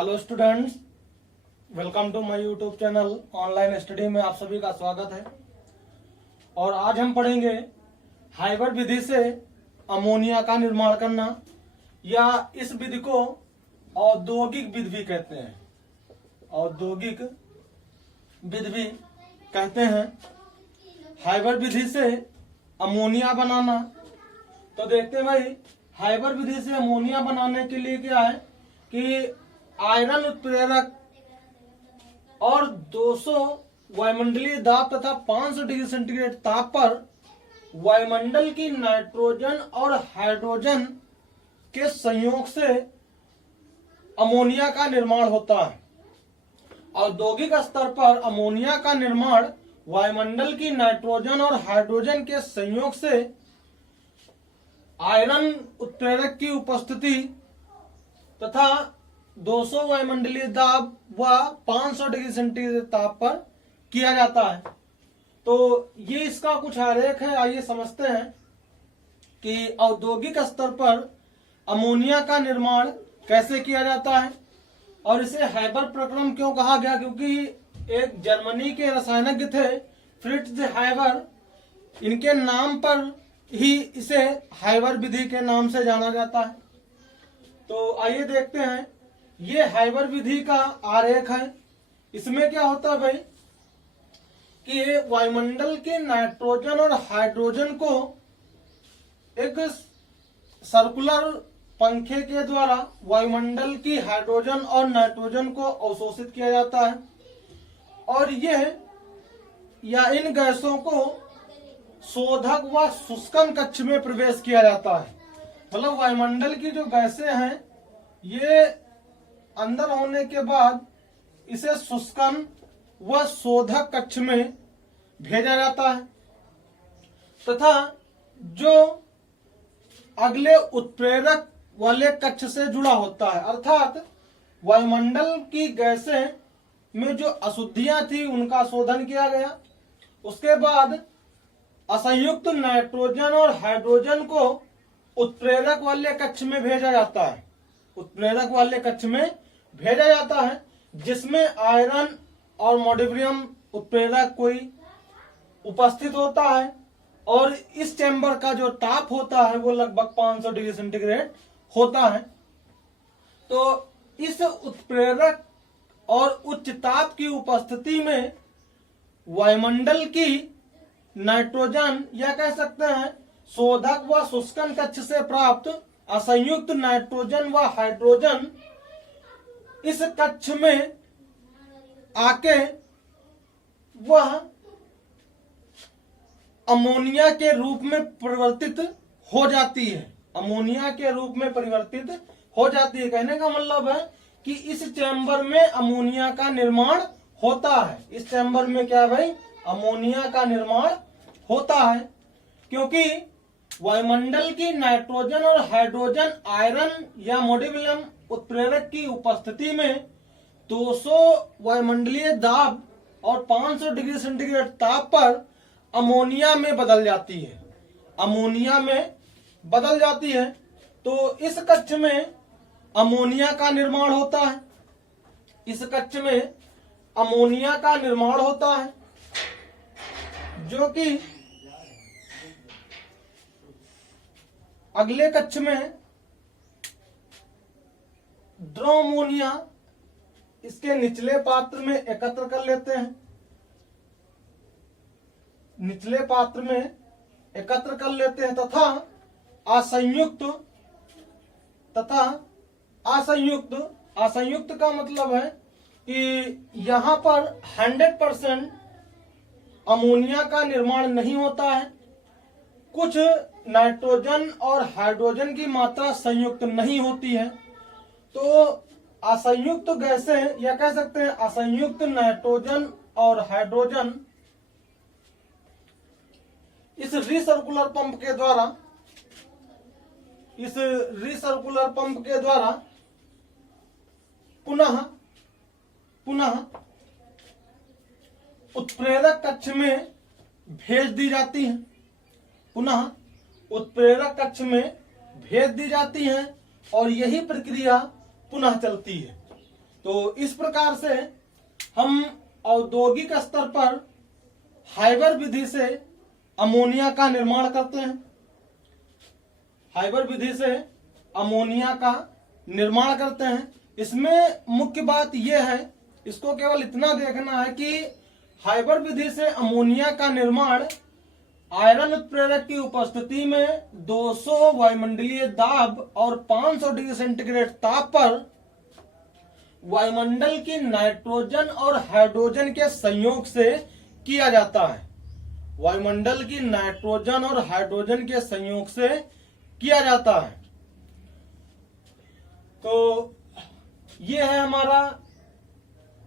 Hello students, welcome to my YouTube channel online study में आप सभी का स्वागत है। और आज हम पढ़ेंगे हाइबर विधि से अमोनिया का निर्माण करना, या इस विधि को औद्योगिक विधि भी कहते हैं। औद्योगिक विधि भी कहते हैं। हाइबर विधि से अमोनिया बनाना, तो देखते हैं भाई, हाइबर विधि से अमोनिया बनाने के लिए क्या है कि आयरन उत्प्रेरक और 200 वायुमंडलीय दाब तथा 500 डिग्री सेंटीग्रेड ताप पर वायुमंडल की नाइट्रोजन और हाइड्रोजन के संयोग से अमोनिया का निर्माण होता है। औद्योगिक स्तर पर अमोनिया का निर्माण वायुमंडल की नाइट्रोजन और हाइड्रोजन के संयोग से आयरन उत्प्रेरक की उपस्थिति तथा 200 वायुमंडलीय दाब व 500 डिग्री सेंटीग्रेड ताप पर किया जाता है। तो ये इसका कुछ आरेख है। आइए समझते हैं कि औद्योगिक स्तर पर अमोनिया का निर्माण कैसे किया जाता है और इसे हाइबर प्रक्रम क्यों कहा गया, क्योंकि एक जर्मनी के रसायनज्ञ थे फ्रिट्ज हाइबर, इनके नाम पर ही इसे हाइबर विधि के नाम से जाना जाता है। तो आइए देखते हैं, ये हाइबर विधि का आरेख है। इसमें क्या होता है भाई कि वायुमंडल के नाइट्रोजन और हाइड्रोजन को एक सर्कुलर पंखे के द्वारा वायुमंडल की हाइड्रोजन और नाइट्रोजन को अवशोषित किया जाता है और इन गैसों को शोधक व शुष्कन कक्ष में प्रवेश किया जाता है। मतलब वायुमंडल की जो गैसें हैं ये अंदर होने के बाद इसे शुष्कन व शोधक कक्ष में भेजा जाता है तथा जो अगले उत्प्रेरक वाले कक्ष से जुड़ा होता है, अर्थात वायुमंडल की गैसें में जो अशुद्धियां थी उनका शोधन किया गया। उसके बाद असंयुक्त नाइट्रोजन और हाइड्रोजन को उत्प्रेरक वाले कक्ष में भेजा जाता है। उत्प्रेरक वाले कक्ष में भेजा जाता है जिसमें आयरन और मोडिब्रियम उत्प्रेरक कोई उपस्थित होता है और इस चैम्बर का जो ताप होता है वो लगभग 500 डिग्री सेंटीग्रेड होता है। तो इस उत्प्रेरक और उच्च ताप की उपस्थिति में वायुमंडल की नाइट्रोजन या कह सकते हैं शोधक व शुष्कन कक्ष से प्राप्त असंयुक्त नाइट्रोजन व हाइड्रोजन इस कक्ष में आके वह अमोनिया के रूप में परिवर्तित हो जाती है। अमोनिया के रूप में परिवर्तित हो जाती है। कहने का मतलब है कि इस चैम्बर में अमोनिया का निर्माण होता है। इस चैम्बर में क्या भाई, अमोनिया का निर्माण होता है, क्योंकि वायुमंडल की नाइट्रोजन और हाइड्रोजन आयरन या मोडिब्लियम उत्प्रेरक की उपस्थिति में 200 वायुमंडलीय दाब और 500 डिग्री सेंटीग्रेड ताप पर अमोनिया में बदल जाती है। अमोनिया में बदल जाती है तो इस कक्ष में अमोनिया का निर्माण होता है। इस कक्ष में अमोनिया का निर्माण होता है जो कि अगले कक्ष में द्रवमोनिया इसके निचले पात्र में एकत्र कर लेते हैं। निचले पात्र में एकत्र कर लेते हैं तथा असंयुक्त का मतलब है कि यहां पर 100% अमोनिया का निर्माण नहीं होता है। कुछ नाइट्रोजन और हाइड्रोजन की मात्रा संयुक्त नहीं होती है। तो असंयुक्त गैसें या कह सकते हैं असंयुक्त नाइट्रोजन और हाइड्रोजन इस रिसर्कुलर पंप के द्वारा पुनः उत्प्रेरक कक्ष में भेज दी जाती है। पुनः उत्प्रेरक कक्ष में भेज दी जाती हैं और यही प्रक्रिया पुनः चलती है। तो इस प्रकार से हम औद्योगिक स्तर पर हाइबर विधि से अमोनिया का निर्माण करते हैं। हाइबर विधि से अमोनिया का निर्माण करते हैं। इसमें मुख्य बात यह है, इसको केवल इतना देखना है कि हाइबर विधि से अमोनिया का निर्माण आयरन उत्प्रेरक की उपस्थिति में 200 वायुमंडलीय दाब और 500 डिग्री सेंटीग्रेड ताप पर वायुमंडल की नाइट्रोजन और हाइड्रोजन के संयोग से किया जाता है। वायुमंडल की नाइट्रोजन और हाइड्रोजन के संयोग से किया जाता है। तो ये है हमारा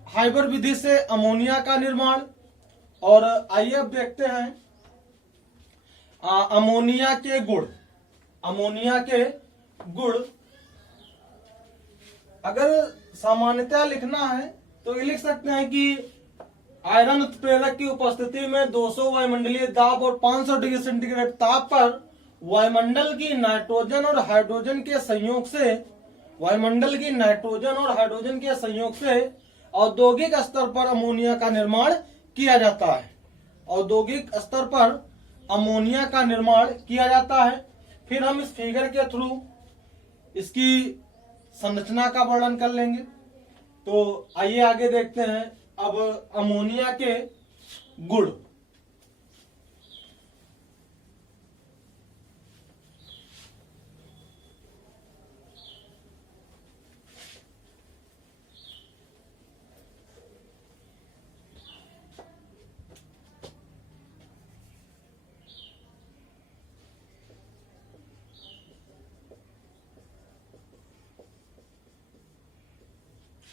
हाइबर विधि से अमोनिया का निर्माण। और आइए अब देखते हैं अमोनिया के गुण। अमोनिया के गुण अगर सामान्यतः लिखना है तो ये लिख सकते हैं कि आयरन उत्प्रेरक की उपस्थिति में 200 वायुमंडलीय दाब और 500 डिग्री सेंटीग्रेड ताप पर वायुमंडल की नाइट्रोजन और हाइड्रोजन के संयोग से औद्योगिक स्तर पर अमोनिया का निर्माण किया जाता है। औद्योगिक स्तर पर अमोनिया का निर्माण किया जाता है। फिर हम इस फिगर के थ्रू इसकी संरचना का वर्णन कर लेंगे। तो आइए आगे देखते हैं अब अमोनिया के गुण।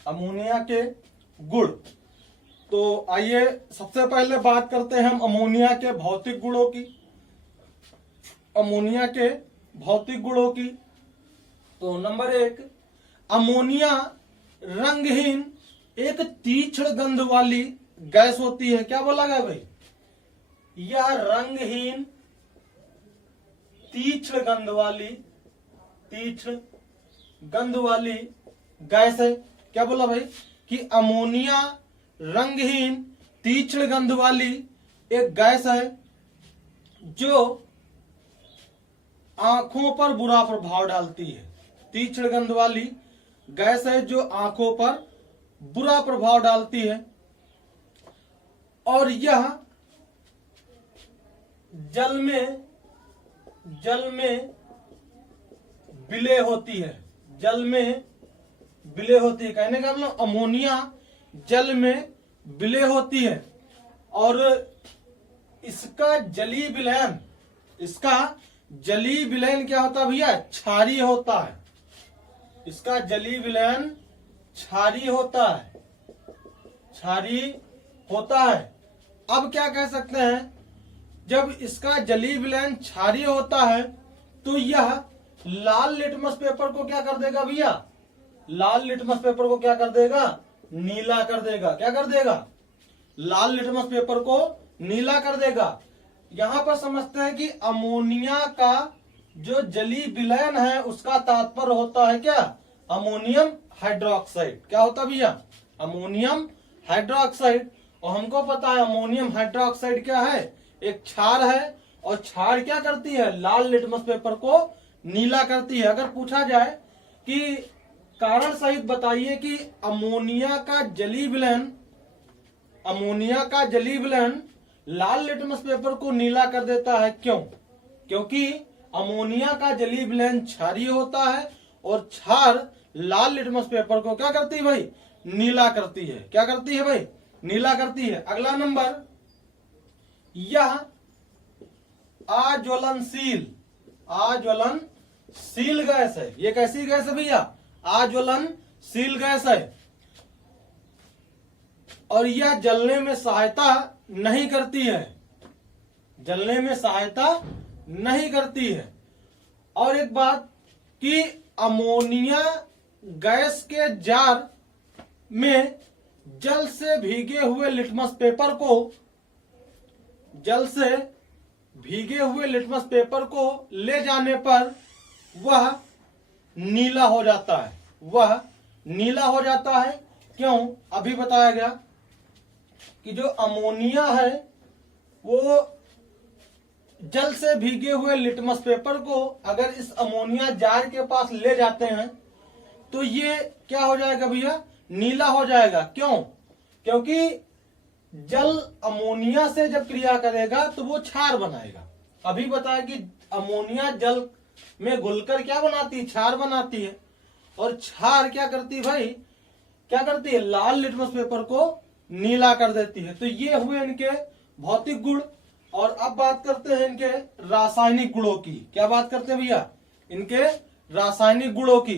अमोनिया के गुण। तो आइए सबसे पहले बात करते हैं हम अमोनिया के भौतिक गुणों की। अमोनिया के भौतिक गुणों की तो नंबर 1, अमोनिया रंगहीन एक तीक्ष्ण गंध वाली गैस होती है। क्या बोला गया भाई? यह रंगहीन तीक्ष्ण गंध वाली गैस है। क्या बोला भाई? कि अमोनिया रंगहीन तीक्ष्ण गंध वाली एक गैस है जो आंखों पर बुरा प्रभाव डालती है। तीक्ष्ण गंध वाली गैस है जो आंखों पर बुरा प्रभाव डालती है। और यह जल में विलय होती है। कहने का मतलब अमोनिया जल में विलय होती है और इसका जलीय विलयन क्या होता है भैया? क्षारीय होता है। इसका जलीय विलयन क्षारीय होता है। अब क्या कह सकते हैं, जब इसका जलीय विलयन क्षारीय होता है तो यह लाल लिटमस पेपर को क्या कर देगा भैया? लाल लिटमस पेपर को क्या कर देगा? नीला कर देगा। क्या कर देगा? लाल लिटमस पेपर को नीला कर देगा। यहां पर समझते हैं कि अमोनिया का जो जलीय विलयन है उसका तात्पर्य होता है क्या? Ammonium hydroxide. क्या होता भैया? Ammonium hydroxide. और हमको पता है अमोनियम हाइड्रोक्साइड क्या है? एक क्षार है। और क्षार क्या करती है? लाल लिटमस पेपर को नीला करती है। अगर पूछा जाए कि कारण सहित बताइए कि अमोनिया का जलीय विलयन लाल लिटमस पेपर को नीला कर देता है, क्यों? क्योंकि अमोनिया का जलीय विलयन क्षारीय होता है और क्षार लाल लिटमस पेपर को क्या करती है भाई? नीला करती है। क्या करती है भाई? नीला करती है। अगला नंबर, यह आज्वलनशील गैस है। ये कैसी गैस है भैया? आज्वलनशील गैस है। और यह जलने में सहायता नहीं करती है। और एक बात कि अमोनिया गैस के जार में जल से भीगे हुए लिटमस पेपर को ले जाने पर वह नीला हो जाता है। क्यों? अभी बताया गया कि जो अमोनिया है वो जल से भीगे हुए लिटमस पेपर को अगर इस अमोनिया जार के पास ले जाते हैं तो ये क्या हो जाएगा भैया? नीला हो जाएगा। क्यों? क्योंकि जल अमोनिया से जब क्रिया करेगा तो वो क्षार बनाएगा। अभी बताया कि अमोनिया जल में घुलकर क्या बनाती है? क्षार बनाती है। और क्षार क्या करती है भाई? क्या करती है? लाल लिटमस पेपर को नीला कर देती है। तो ये हुए इनके भौतिक गुण। और अब बात करते हैं इनके रासायनिक गुणों की। क्या बात करते हैं भैया? इनके रासायनिक गुणों की।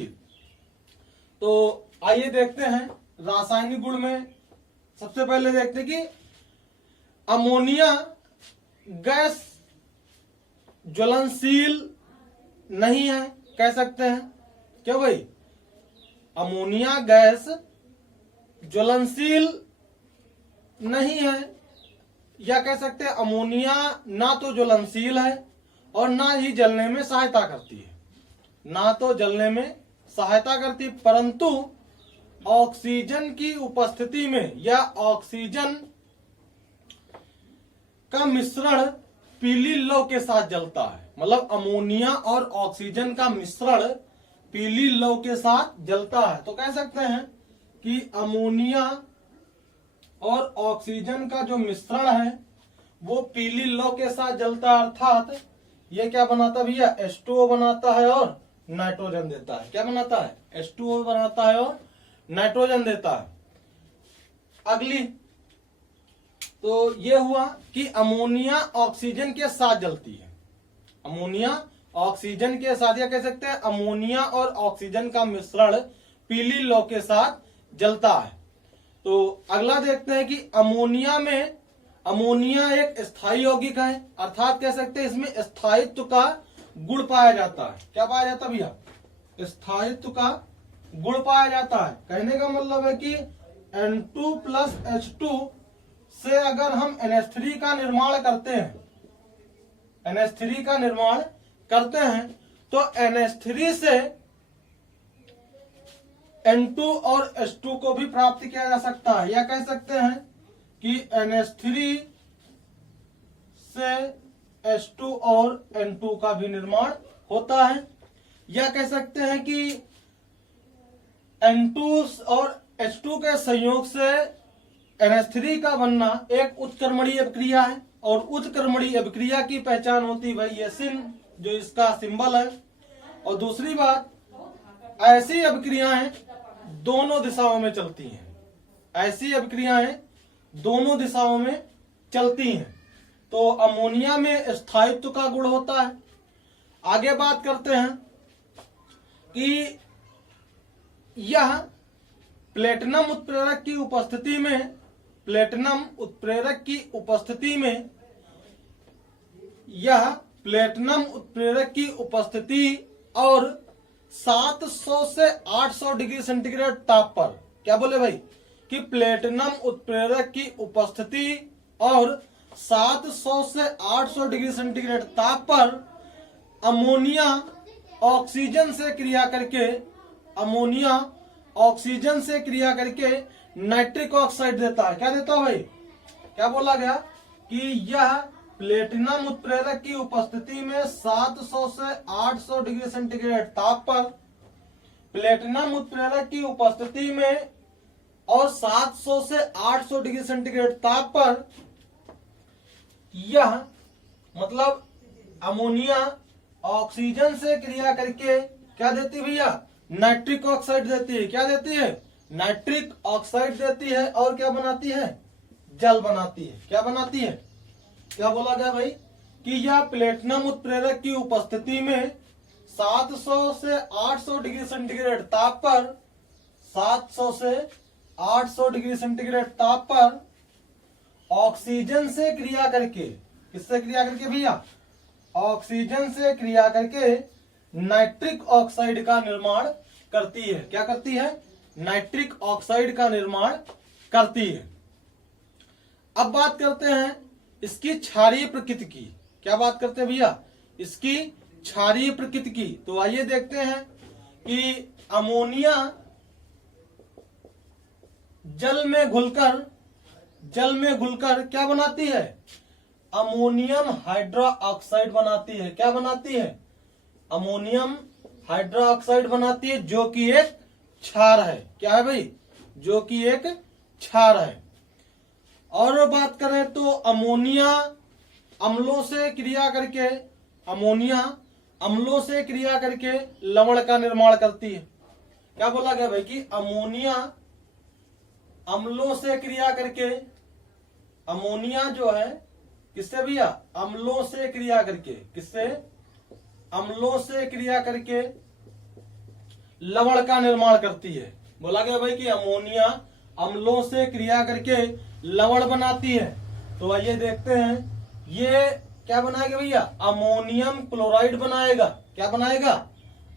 तो आइए देखते हैं रासायनिक गुण में। सबसे पहले देखते हैं कि अमोनिया गैस ज्वलनशील नहीं है, कह सकते हैं। क्यों भाई? अमोनिया गैस ज्वलनशील नहीं है, या कह सकते हैं अमोनिया ना तो ज्वलनशील है और ना ही जलने में सहायता करती है। ना तो जलने में सहायता करती, परंतु ऑक्सीजन की उपस्थिति में या ऑक्सीजन का मिश्रण पीली लौ के साथ जलता है। मतलब अमोनिया और ऑक्सीजन का मिश्रण पीली लौ के साथ जलता है। तो कह सकते हैं कि अमोनिया और ऑक्सीजन का जो मिश्रण है वो पीली लौ के साथ जलता है, अर्थात ये क्या बनाता है भैया? H2O बनाता है और नाइट्रोजन देता है। क्या बनाता है? H2O बनाता है और नाइट्रोजन देता है। अगली तो ये हुआ कि अमोनिया ऑक्सीजन के साथ जलती है। अमोनिया ऑक्सीजन के साथ, या कह सकते हैं अमोनिया और ऑक्सीजन का मिश्रण पीली लौ के साथ जलता है। तो अगला देखते हैं कि अमोनिया एक स्थायी यौगिक है, अर्थात कह सकते हैं इसमें स्थायित्व का गुण पाया जाता है। क्या पाया जाता है भैया? स्थायित्व का गुण पाया जाता है। कहने का मतलब है कि N2 प्लस H2 से अगर हम NH3 का निर्माण करते हैं, NH3 का निर्माण करते हैं तो NH3 से N2 और H2 को भी प्राप्त किया जा सकता है। या कह सकते हैं कि NH3 से H2 और N2 का भी निर्माण होता है। या कह सकते हैं कि N2 और H2 के संयोग से NH3 का बनना एक उत्क्रमणीय अभिक्रिया है। और उत्क्रमणीय अभिक्रिया की पहचान होती है भाई ये सिन, जो इसका सिंबल है। और दूसरी बात, ऐसी अभिक्रियाएं दोनों दिशाओं में चलती हैं। ऐसी अभिक्रियाएं दोनों दिशाओं में चलती हैं। तो अमोनिया में स्थायित्व का गुण होता है। आगे बात करते हैं कि यह प्लेटिनम उत्प्रेरक की उपस्थिति में, प्लेटिनम उत्प्रेरक की उपस्थिति में, यह प्लेटिनम उत्प्रेरक की उपस्थिति और 700 से 800 डिग्री सेंटीग्रेड ताप पर, क्या बोले भाई? कि प्लेटिनम उत्प्रेरक की उपस्थिति और 700 से 800 डिग्री सेंटीग्रेड ताप पर अमोनिया ऑक्सीजन से क्रिया करके, अमोनिया ऑक्सीजन से क्रिया करके नाइट्रिक ऑक्साइड देता है। क्या देता है भाई? क्या बोला गया? कि यह प्लेटिनम उत्प्रेरक की उपस्थिति में 700 से 800 डिग्री सेंटीग्रेड ताप पर, प्लेटिनम उत्प्रेरक की उपस्थिति में और 700 से 800 डिग्री सेंटीग्रेड ताप पर यह, मतलब अमोनिया ऑक्सीजन से क्रिया करके क्या देती है भैया? नाइट्रिक ऑक्साइड देती है। क्या देती है? नाइट्रिक ऑक्साइड देती है। और क्या बनाती है? जल बनाती है। क्या बनाती है? क्या बोला गया भाई? कि यह प्लेटिनम उत्प्रेरक की उपस्थिति में 700 से 800 डिग्री सेंटीग्रेड ताप पर, 700 से 800 डिग्री सेंटीग्रेड ताप पर ऑक्सीजन से क्रिया करके, किससे क्रिया करके भैया? ऑक्सीजन से क्रिया करके नाइट्रिक ऑक्साइड का निर्माण करती है। क्या करती है? नाइट्रिक ऑक्साइड का निर्माण करती है। अब बात करते हैं इसकी क्षारीय प्रकृति की। क्या बात करते हैं भैया? इसकी क्षारीय प्रकृति की। तो आइए देखते हैं कि अमोनिया जल में घुलकर क्या बनाती है? अमोनियम हाइड्रोक्साइड बनाती है। क्या बनाती है? अमोनियम हाइड्रोक्साइड बनाती है, जो कि एक क्षार है। क्या है भाई? जो कि एक क्षार है। और बात करें तो अमोनिया अम्लों से क्रिया करके लवण का निर्माण करती है। क्या बोला गया भाई? कि अमोनिया अम्लों से क्रिया करके, अमोनिया जो है किससे भैया? अम्लों से क्रिया करके। किससे? अम्लों से क्रिया करके लवण का निर्माण करती है। बोला गया भाई कि अमोनिया अम्लों से क्रिया करके लवण बनाती है। तो आइए देखते हैं, ये क्या बनाएगा भैया? अमोनियम क्लोराइड बनाएगा। क्या बनाएगा?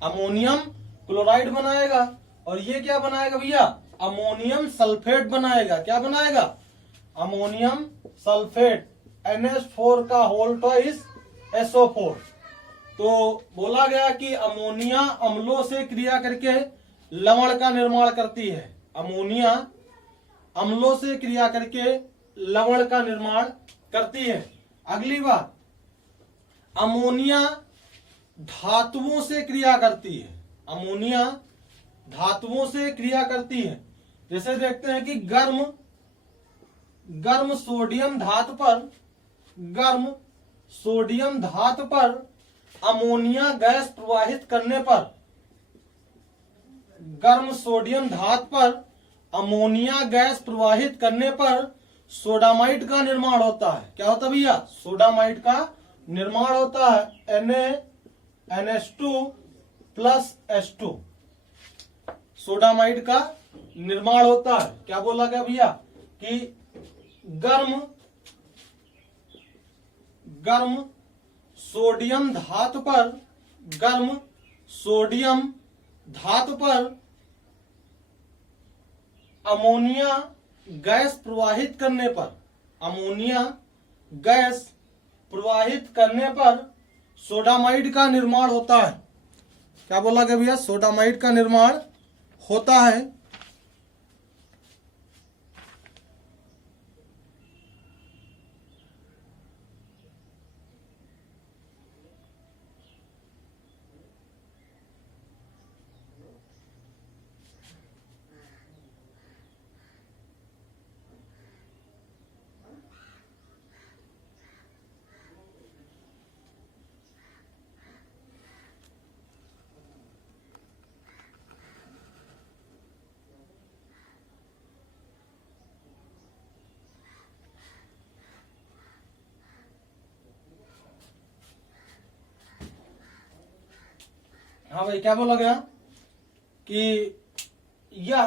अमोनियम क्लोराइड बनाएगा। और ये क्या बनाएगा भैया? अमोनियम सल्फेट बनाएगा। क्या बनाएगा? अमोनियम सल्फेट, NH4 का होल ट्वाइस SO4। तो बोला गया कि अमोनिया अम्लों से क्रिया करके लवण का निर्माण करती है। अमोनिया अम्लों से क्रिया करके लवण का निर्माण करती है। अगली बात, अमोनिया धातुओं से क्रिया करती है। अमोनिया धातुओं से क्रिया करती है। जैसे देखते हैं कि गर्म सोडियम धातु पर अमोनिया गैस प्रवाहित करने पर, गर्म सोडियम धातु पर अमोनिया गैस प्रवाहित करने पर सोडामाइड का निर्माण होता है। क्या होता है भैया? सोडामाइड का निर्माण होता है। NaNH2 प्लस H2 सोडामाइड का निर्माण होता है। क्या बोला गया भैया? कि गर्म सोडियम धातु पर अमोनिया गैस प्रवाहित करने पर सोडामाइड का निर्माण होता है। क्या बोला गया भैया? सोडामाइड का निर्माण होता है। हाँ भाई, क्या बोला गया कि यह,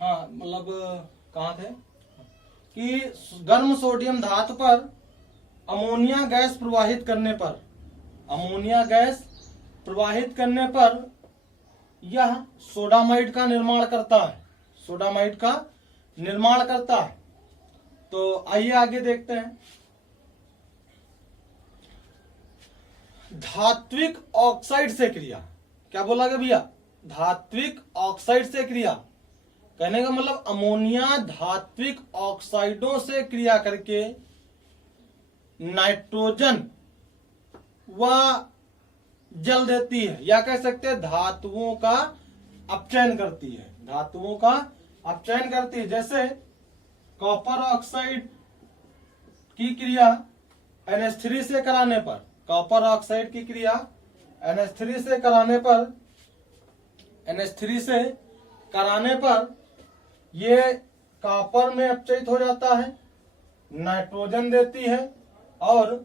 हाँ मतलब कहाँ थे कि गर्म सोडियम धातु पर अमोनिया गैस प्रवाहित करने पर यह सोडामाइड का निर्माण करता है। तो आइए आगे देखते हैं। धात्विक ऑक्साइड से क्रिया। क्या बोला गया भैया? धात्विक ऑक्साइड से क्रिया। कहने का मतलब अमोनिया धात्विक ऑक्साइडों से क्रिया करके नाइट्रोजन व जल देती है, या कह सकते हैं धातुओं का अपचयन करती है। जैसे कॉपर ऑक्साइड की क्रिया NH3 से कराने पर, कराने पर ये कॉपर में अपचयित हो जाता है, नाइट्रोजन देती है और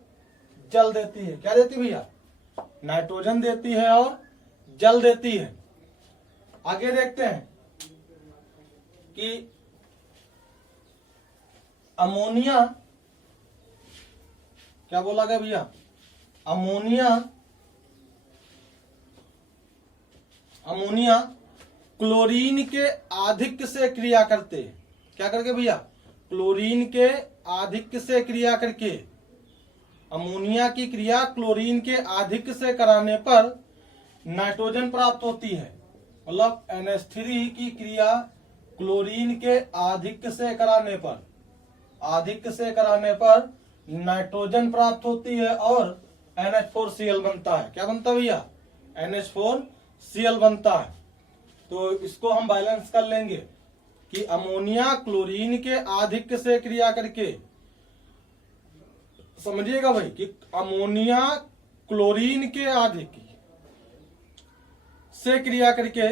जल देती है। क्या देती भैया? नाइट्रोजन देती है और जल देती है। आगे देखते हैं कि अमोनिया, क्या बोला गया भैया? अमोनिया क्लोरीन के आधिक्य से क्रिया करते। क्या करके भैया? क्लोरीन के आधिक्य से क्रिया करके अमोनिया की क्रिया क्लोरीन के आधिक्य से कराने पर नाइट्रोजन प्राप्त होती है। मतलब NH3 की क्रिया क्लोरीन के आधिक्य से कराने पर नाइट्रोजन प्राप्त होती है और NH4Cl बनता है। क्या बनता है भैया? NH4Cl बनता है। तो इसको हम बैलेंस कर लेंगे कि अमोनिया क्लोरीन के आधिक्य से क्रिया करके, समझिएगा भाई, कि अमोनिया क्लोरीन के आधिक्य से क्रिया करके,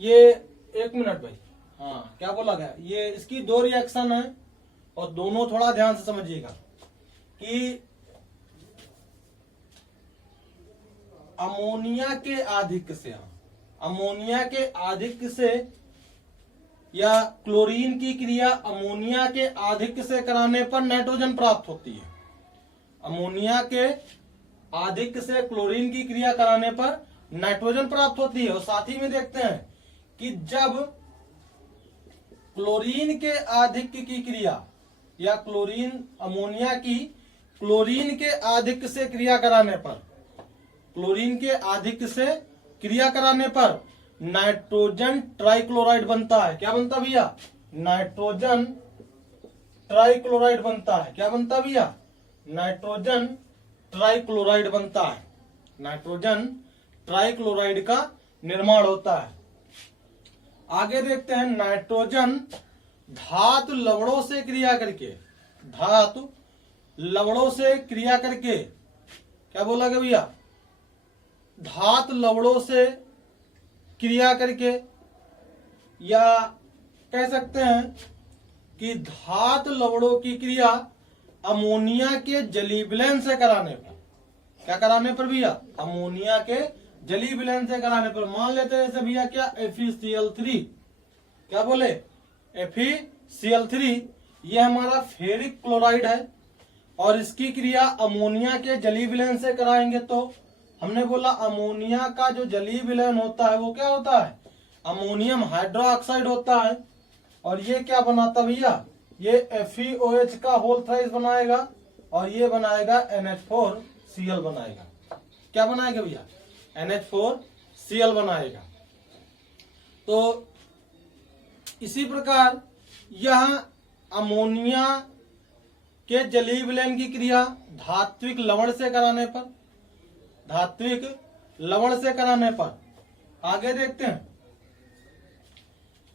ये 1 मिनट भाई, हाँ क्या बोला गया, ये इसकी 2 रिएक्शन है और दोनों थोड़ा ध्यान से समझिएगा कि अमोनिया के आधिक्य से, अमोनिया के आधिक्य से या क्लोरीन की क्रिया अमोनिया के आधिक्य से कराने पर नाइट्रोजन प्राप्त होती है। अमोनिया के आधिक्य से क्लोरीन की क्रिया कराने पर नाइट्रोजन प्राप्त होती है। और साथ ही में देखते हैं कि जब क्लोरीन के आधिक्य की क्रिया या क्लोरीन अमोनिया की क्लोरीन के आधिक्य से क्रिया कराने पर, क्लोरीन के आधिक्य से क्रिया कराने पर नाइट्रोजन ट्राइक्लोराइड बनता है। क्या बनता भैया? नाइट्रोजन ट्राइक्लोराइड बनता है। क्या बनता भैया? नाइट्रोजन ट्राइक्लोराइड बनता है। नाइट्रोजन ट्राइक्लोराइड का निर्माण होता है। आगे देखते हैं, नाइट्रोजन धातु लवणों से क्रिया करके, धातु लवणों से क्रिया करके, क्या बोला गया भैया? धातु लवणों से क्रिया करके, या कह सकते हैं कि धातु लवणों की क्रिया अमोनिया के जलीय विलयन से कराने पर, क्या कराने पर भैया? अमोनिया के जलीय विलयन से कराने पर। मान लेते हैं जैसे भैया क्या, FeCl3, क्या बोले? FeCl3 ये हमारा फेरिक क्लोराइड है और इसकी क्रिया अमोनिया के जलीय विलयन से कराएंगे। तो हमने बोला अमोनिया का जो जलीय विलयन होता है वो क्या होता है? अमोनियम हाइड्रोक्साइड होता है। और ये क्या बनाता भैया? ये FeOH का होल थ्राइस बनाएगा और ये बनाएगा NH4Cl बनाएगा। क्या बनाएगा भैया? NH4Cl बनाएगा। तो इसी प्रकार यह अमोनिया के जलीय विलयन की क्रिया धात्विक लवण से कराने पर, धात्विक लवण से कराने पर, आगे देखते हैं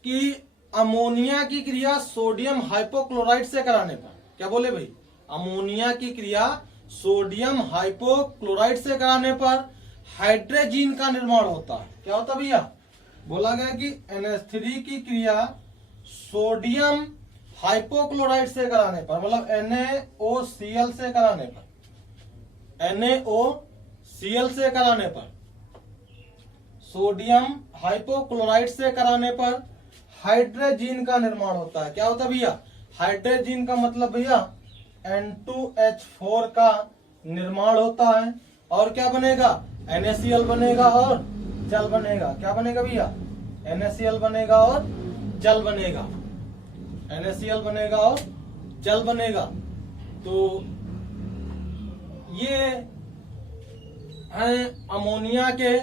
कि अमोनिया की क्रिया सोडियम हाइपोक्लोराइड से कराने पर, क्या बोले भाई? अमोनिया की क्रिया सोडियम हाइपोक्लोराइड से कराने पर हाइड्रोजीन का निर्माण होता है। क्या होता है भैया? बोला गया कि NH3 की क्रिया सोडियम हाइपोक्लोराइड से कराने पर, मतलब NaOCl से कराने पर, NaOCl से कराने पर, सोडियम हाइपोक्लोराइड से कराने पर हाइड्रोजीन का निर्माण होता है। क्या होता है भैया? हाइड्रोजीन का मतलब भैया N2H4 का निर्माण होता है। और क्या बनेगा? NaCl बनेगा और जल बनेगा। क्या बनेगा भैया? NaCl बनेगा और जल बनेगा। NaCl बनेगा और जल बनेगा। तो ये है अमोनिया के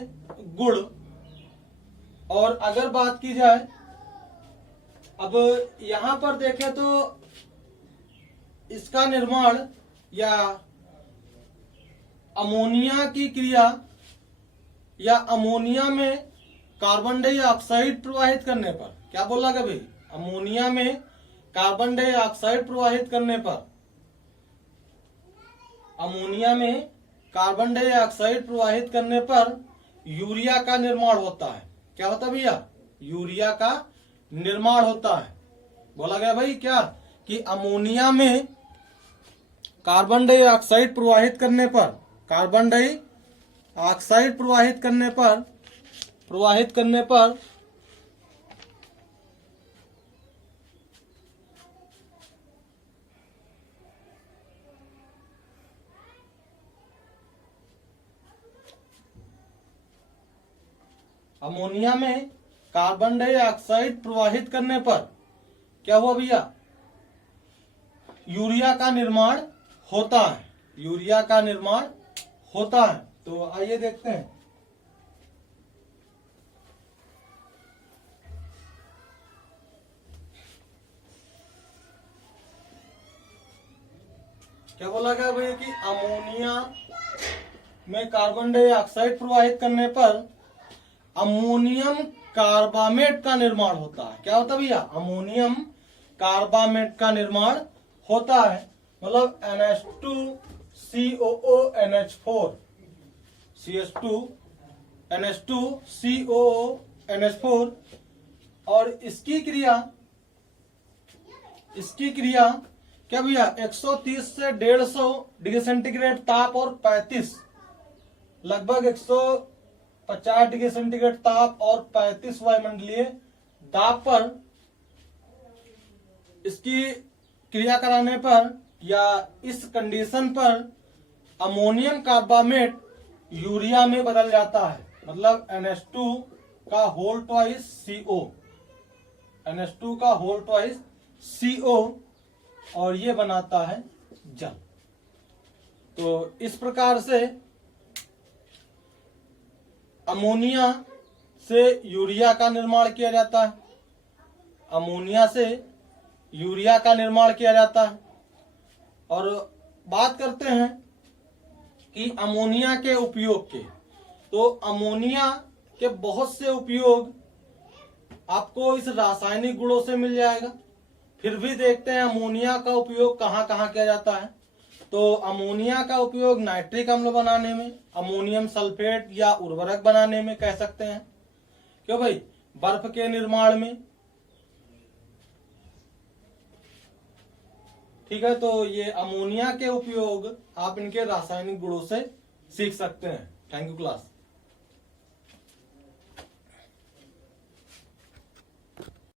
गुण। और अगर बात की जाए, अब यहां पर देखें तो इसका निर्माण या अमोनिया की क्रिया या अमोनिया में कार्बन डाइऑक्साइड प्रवाहित करने पर, क्या बोला गया भाई? अमोनिया में कार्बन डाइऑक्साइड प्रवाहित करने पर, अमोनिया में कार्बन डाइऑक्साइड प्रवाहित करने पर यूरिया का निर्माण होता है। क्या होता है भैया? यूरिया का निर्माण होता है। बोला गया भाई क्या, कि अमोनिया में कार्बन डाइऑक्साइड प्रवाहित करने पर, कार्बन डाइऑक्साइड प्रवाहित करने पर अमोनिया में कार्बन डाइऑक्साइड प्रवाहित करने पर क्या हुआ भैया? यूरिया का निर्माण होता है। यूरिया का निर्माण होता है। तो आइए देखते हैं, क्या बोला गया भैया कि अमोनिया में कार्बन डाइऑक्साइड प्रवाहित करने पर अमोनियम कार्बामेट का निर्माण होता है। क्या होता है भैया? अमोनियम कार्बामेट का निर्माण होता है। मतलब NH2COO NH4 CH2 NH2 COO NH4 और इसकी क्रिया क्या भैया 130 से 150 डिग्री सेंटीग्रेड ताप और 35 लगभग 150 डिग्री सेंटीग्रेड ताप और 35 वायुमंडलीय दाब पर इसकी क्रिया कराने पर या इस कंडीशन पर अमोनियम कार्बामेट यूरिया में बदल जाता है। मतलब NH2 का होल ट्वाइस CO, NH2 का होल ट्वाइस CO और ये बनाता है जल। तो इस प्रकार से अमोनिया से यूरिया का निर्माण किया जाता है। अमोनिया से यूरिया का निर्माण किया जाता है। और बात करते हैं कि अमोनिया के उपयोग के, तो अमोनिया के बहुत से उपयोग आपको इस रासायनिक गुणों से मिल जाएगा। फिर भी देखते हैं अमोनिया का उपयोग कहाँ कहाँ किया जाता है। तो अमोनिया का उपयोग नाइट्रिक अम्ल बनाने में, अमोनियम सल्फेट या उर्वरक बनाने में कह सकते हैं। क्यों भाई? बर्फ के निर्माण में। ठीक है, तो ये अमोनिया के उपयोग आप इनके रासायनिक गुणों से सीख सकते हैं। Thank you class.